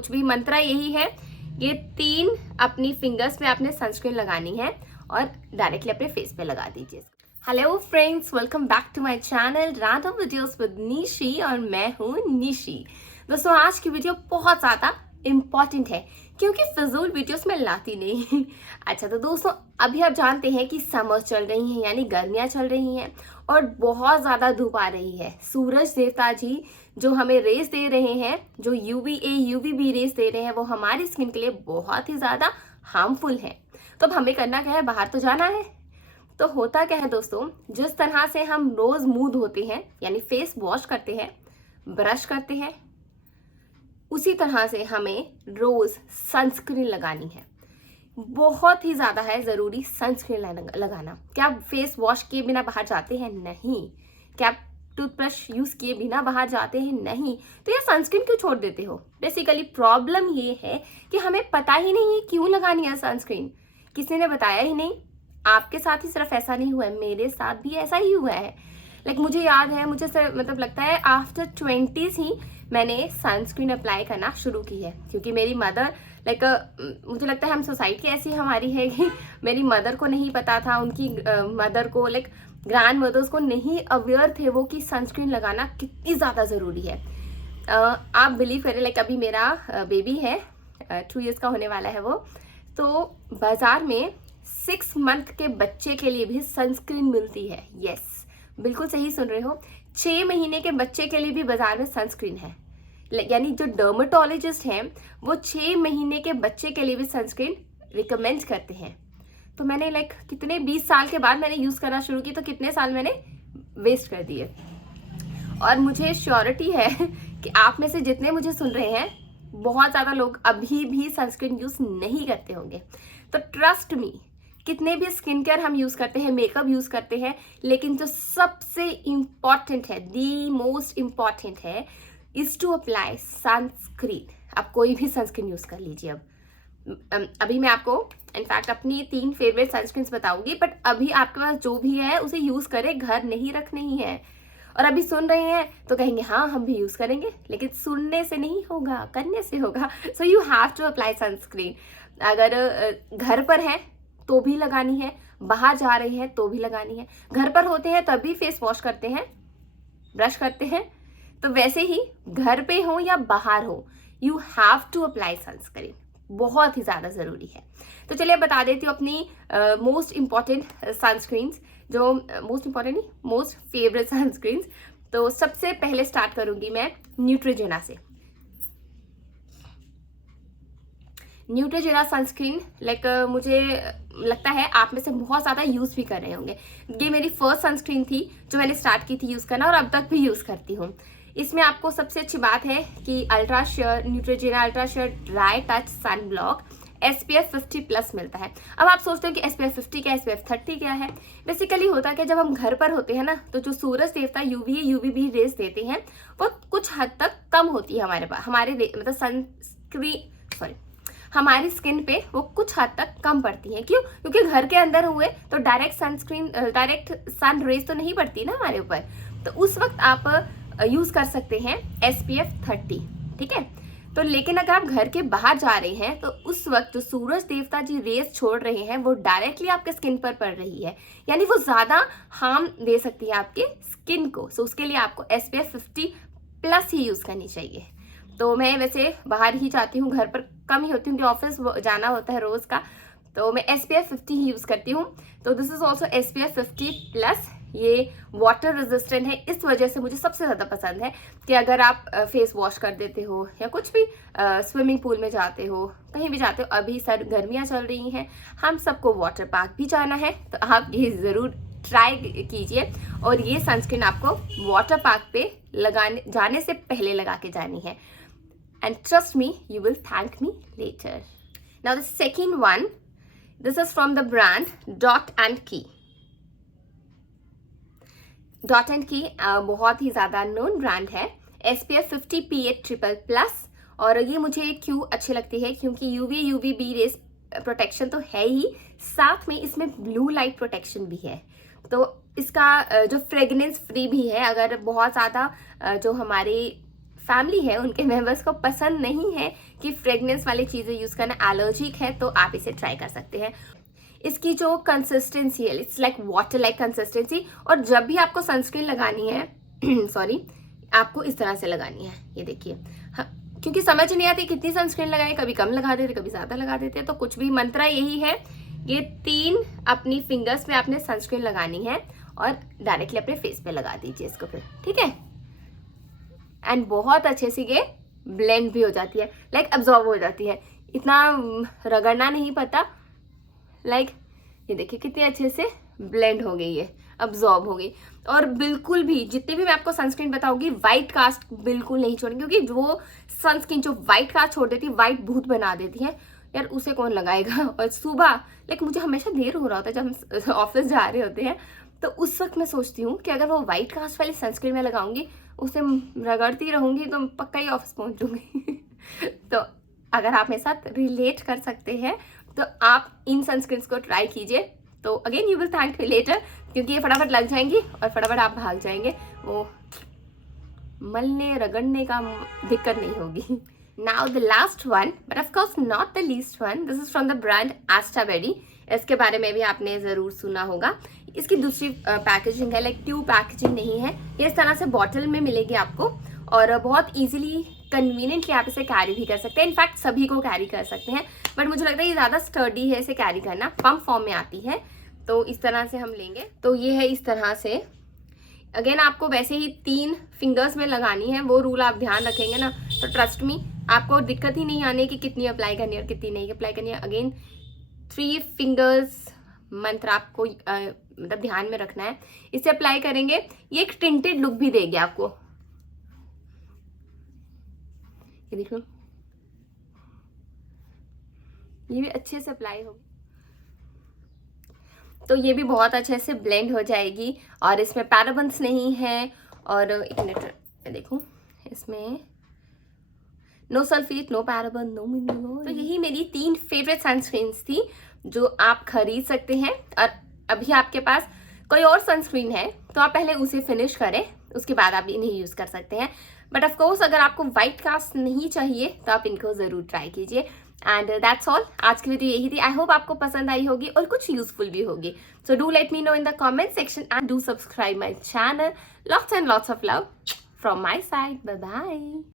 कुछ भी मंत्रा यही है, ये 3 अपनी फिंगर्स पे आपने सनस्क्रीन लगानी है और डायरेक्टली अपने फेस पे लगा दीजिए। Hello friends, welcome back to my channel random videos with Nishi और मैं हूँ निशी। दोस्तों, आज की वीडियो बहुत ज़्यादा इम्पॉर्टेंट है क्योंकि फिजूल वीडियोस में लाती नहीं। अच्छा, तो दोस्तों अभी आप जानते हैं कि समर चल रही है, यानी गर्मियाँ चल रही हैं और बहुत ज़्यादा धूप आ रही है। सूरज देवता जी जो हमें रेस दे रहे हैं, जो UVA UVB रेस दे रहे हैं, वो हमारी स्किन के लिए बहुत ही ज़्यादा हार्मफुल है। तो अब हमें करना क्या है, बाहर तो जाना है। तो होता क्या है दोस्तों, जिस तरह से हम रोज मुंह धोते हैं यानी फेस वॉश करते हैं, ब्रश करते हैं, उसी तरह से हमें रोज सनस्क्रीन लगानी है। बहुत ही ज्यादा है जरूरी सनस्क्रीन लगाना। क्या आप फेस वॉश किए बिना बाहर जाते हैं? नहीं। क्या आप टूथब्रश यूज किए बिना बाहर जाते हैं? नहीं। तो ये सनस्क्रीन क्यों छोड़ देते हो? बेसिकली प्रॉब्लम ये है कि हमें पता ही नहीं है क्यों लगानी है सनस्क्रीन। किसी ने बताया ही नहीं। आपके साथ ही सिर्फ ऐसा नहीं हुआ है, मेरे साथ भी ऐसा ही हुआ है। मुझे याद है, मुझे लगता है आफ्टर 20s ही मैंने सनस्क्रीन अप्लाई करना शुरू की है, क्योंकि मेरी मदर मुझे लगता है हम सोसाइटी ऐसी हमारी है कि मेरी मदर को नहीं पता था, उनकी मदर को ग्रैंड मदर्स को नहीं अवेयर थे वो कि सनस्क्रीन लगाना कितनी ज़्यादा ज़रूरी है। आप बिलीव करें, अभी मेरा बेबी है, 2 years का होने वाला है वो, तो बाज़ार में 6 month के बच्चे के लिए भी सनस्क्रीन मिलती है। यस, बिल्कुल सही सुन रहे हो, 6 महीने के बच्चे के लिए भी बाजार में सनस्क्रीन है। यानी जो डर्मेटोलॉजिस्ट हैं वो 6 महीने के बच्चे के लिए भी सनस्क्रीन रिकमेंड करते हैं। तो मैंने कितने 20 साल के बाद मैंने यूज करना शुरू की, तो कितने साल मैंने वेस्ट कर दिए। और मुझे श्योरिटी है कि आप में से जितने मुझे सुन रहे हैं, बहुत ज्यादा लोग अभी भी सनस्क्रीन यूज नहीं करते होंगे। तो ट्रस्ट मी, कितने भी स्किन केयर हम यूज करते हैं, मेकअप यूज करते हैं, लेकिन जो सबसे इम्पॉर्टेंट है, दी मोस्ट इम्पॉर्टेंट है, इज टू अप्लाई सनस्क्रीन। आप कोई भी सनस्क्रीन यूज कर लीजिए। अब अभी मैं आपको इनफैक्ट अपनी 3 फेवरेट सनस्क्रीन बताऊंगी, बट अभी आपके पास जो भी है उसे यूज करें, घर नहीं रखनी ही है। और अभी सुन रहे हैं तो कहेंगे हाँ हम भी यूज करेंगे, लेकिन सुनने से नहीं होगा, करने से होगा। So you have to apply sunscreen. अगर घर पर है तो भी लगानी है, बाहर जा रहे हैं तो भी लगानी है। घर पर होते हैं तभी फेस वॉश करते हैं, ब्रश करते हैं, तो वैसे ही घर पे हो या बाहर हो, you have to apply sunscreen. बहुत ही ज्यादा जरूरी है। तो चलिए बता देती हूँ अपनी मोस्ट इंपॉर्टेंट सनस्क्रीन्स, जो मोस्ट इंपॉर्टेंट नहीं, मोस्ट फेवरेट सनस्क्रीन्स। तो सबसे पहले स्टार्ट करूंगी मैं न्यूट्रोजेना से। न्यूट्रोजेना सनस्क्रीन मुझे लगता है आप में से बहुत ज़्यादा यूज़ भी कर रहे होंगे। ये मेरी फर्स्ट सनस्क्रीन थी जो मैंने स्टार्ट की थी यूज़ करना, और अब तक भी यूज़ करती हूँ। इसमें आपको सबसे अच्छी बात है कि ultra sheer, Neutrogena ultra sheer dry touch sun block SPF 50+ मिलता है। अब आप सोचते हो कि SPF 50 क्या, SPF 30 क्या है। बेसिकली होता क्या, जब हम घर पर होते हैं ना, तो जो सूरज देवता UVA UVB रेस देते हैं वो कुछ हद तक कम होती है हमारे पास, हमारी स्किन पे वो कुछ हद तक कम पड़ती है। क्यों? क्योंकि घर के अंदर हुए तो डायरेक्ट सन रेस तो नहीं पड़ती ना हमारे ऊपर। तो उस वक्त आप यूज कर सकते हैं SPF 30, ठीक है। तो लेकिन अगर आप घर के बाहर जा रहे हैं तो उस वक्त जो सूरज देवता जी रेस छोड़ रहे हैं वो डायरेक्टली आपके स्किन पर पड़ रही है, यानी वो ज्यादा हार्म दे सकती है आपके स्किन को। सो उसके लिए आपको SPF 50+ ही यूज करनी चाहिए। तो मैं वैसे बाहर ही जाती हूँ, घर पर कम ही होती हूँ, क्योंकि ऑफिस जाना होता है रोज का, तो मैं SPF 50 ही यूज करती हूँ। तो दिस इज ऑल्सो SPF 50+। ये वाटर रेजिस्टेंट है, इस वजह से मुझे सबसे ज़्यादा पसंद है कि अगर आप फेस वॉश कर देते हो या कुछ भी स्विमिंग पूल में जाते हो, कहीं भी जाते हो, अभी सर गर्मियाँ चल रही हैं, हम सबको वाटर पार्क भी जाना है, तो आप ये ज़रूर ट्राई कीजिए। और ये सनस्क्रीन आपको वाटर पार्क पे जाने से पहले लगा के जानी है। And trust me, you will thank me later. Now the second one, this is from the brand Dot and Key. Dot and Key बहुत ही ज़्यादा नोन ब्रांड है, SPF 50 PA++। और ये मुझे क्यों अच्छी लगती है, क्योंकि UVA UVB रेस प्रोटेक्शन तो है ही, साथ में इसमें ब्लू लाइट प्रोटेक्शन भी है। तो इसका जो फ्रेगनेंस फ्री भी है। अगर बहुत ज़्यादा जो हमारे फैमिली है उनके मेंबर्स को पसंद नहीं है कि फ्रेगनेंस वाली चीज़ें यूज़ करना, एलर्जिक है, तो आप इसे ट्राई कर सकते हैं। इसकी जो कंसिस्टेंसी है, it's like water like consistency. और जब भी आपको सनस्क्रीन लगानी है सॉरी, आपको इस तरह से लगानी है, ये देखिए। हाँ, क्योंकि समझ नहीं आती कितनी सनस्क्रीन लगाएं, कभी कम लगा देते, कभी ज़्यादा लगा देते, तो कुछ भी मंत्रा यही है, ये 3 अपनी फिंगर्स पे आपने सनस्क्रीन लगानी है और डायरेक्टली अपने फेस पे लगा दीजिए इसको फिर, ठीक है। एंड बहुत अच्छे से ये ब्लेंड भी हो जाती है, लाइक अब्जॉर्ब हो जाती है, इतना रगड़ना नहीं पड़ता। लाइक ये देखिए कितनी अच्छे से ब्लेंड हो गई है, अब्जॉर्ब हो गई। और बिल्कुल भी जितनी भी मैं आपको सनस्क्रीन बताऊंगी, वाइट कास्ट बिल्कुल नहीं छोड़ेंगे, क्योंकि वो सनस्क्रीन जो वाइट कास्ट छोड़ देती है, वाइट भूत बना देती है यार, उसे कौन लगाएगा। और सुबह लाइक मुझे हमेशा देर हो रहा होता है जब हम ऑफिस जा रहे होते हैं, तो उस वक्त मैं सोचती हूँ कि अगर वो वाइट कास्ट वाली सनस्क्रीन में लगाऊंगी, उसे रगड़ती रहूंगी तो पक्का ही ऑफिस पहुंचूंगी। तो अगर आप मेरे साथ रिलेट कर सकते हैं तो आप इन सनस्क्रीन्स को ट्राई कीजिए। तो again you will thank me later, क्योंकि ये फटाफट लग जाएंगी और फटाफट आप भाग जाएंगे, वो मलने रगड़ने का दिक्कत नहीं होगी। Now the last one, but of course not the least one, this is from the brand Estaberry. इसके बारे में भी आपने ज़रूर सुना होगा। इसकी दूसरी पैकेजिंग है, लाइक ट्यूब पैकेजिंग नहीं है, ये इस तरह से बॉटल में मिलेगी आपको, और बहुत इजीली कन्वीनियंटली आप इसे कैरी भी कर सकते हैं। इनफैक्ट सभी को कैरी कर सकते हैं, बट मुझे लगता है ये ज़्यादा स्टर्डी है इसे कैरी करना, पम्प फॉर्म में आती है। तो इस तरह से हम लेंगे, तो ये है इस तरह से। अगेन आपको वैसे ही 3 फिंगर्स में लगानी है, वो रूल आप ध्यान रखेंगे ना, तो ट्रस्ट मी आपको दिक्कत ही नहीं आनी कि कितनी अप्लाई करनी है और कितनी नहीं अप्लाई करनी है। अगेन 3 फिंगर्स मंत्र आपको मतलब ध्यान में रखना है, इसे अप्लाई करेंगे, ये एक टिंटेड लुक भी देगी आपको। ये देखो, ये भी अच्छे से अप्लाई होगी, तो ये भी बहुत अच्छे से ब्लेंड हो जाएगी। और इसमें पैराबेन्स नहीं है, और एक मिनट देखो, इसमें no sulphate, no paraben, no mineral. तो यही मेरी 3 फेवरेट सनस्क्रीन्स थी जो आप खरीद सकते हैं। और अभी आपके पास कोई और सनस्क्रीन है तो आप पहले उसे फिनिश करें, उसके बाद आप इन्हें यूज़ कर सकते हैं। बट ऑफ कोर्स अगर आपको वाइट कास्ट नहीं चाहिए तो आप इनको ज़रूर ट्राई कीजिए। एंड दैट्स ऑल, आज की वीडियो यही थी। आई होप आपको पसंद आई होगी और कुछ यूजफुल भी होगी। So do let me know in the comment section and do subscribe my channel. Lots and lots of love from my side. Bye bye.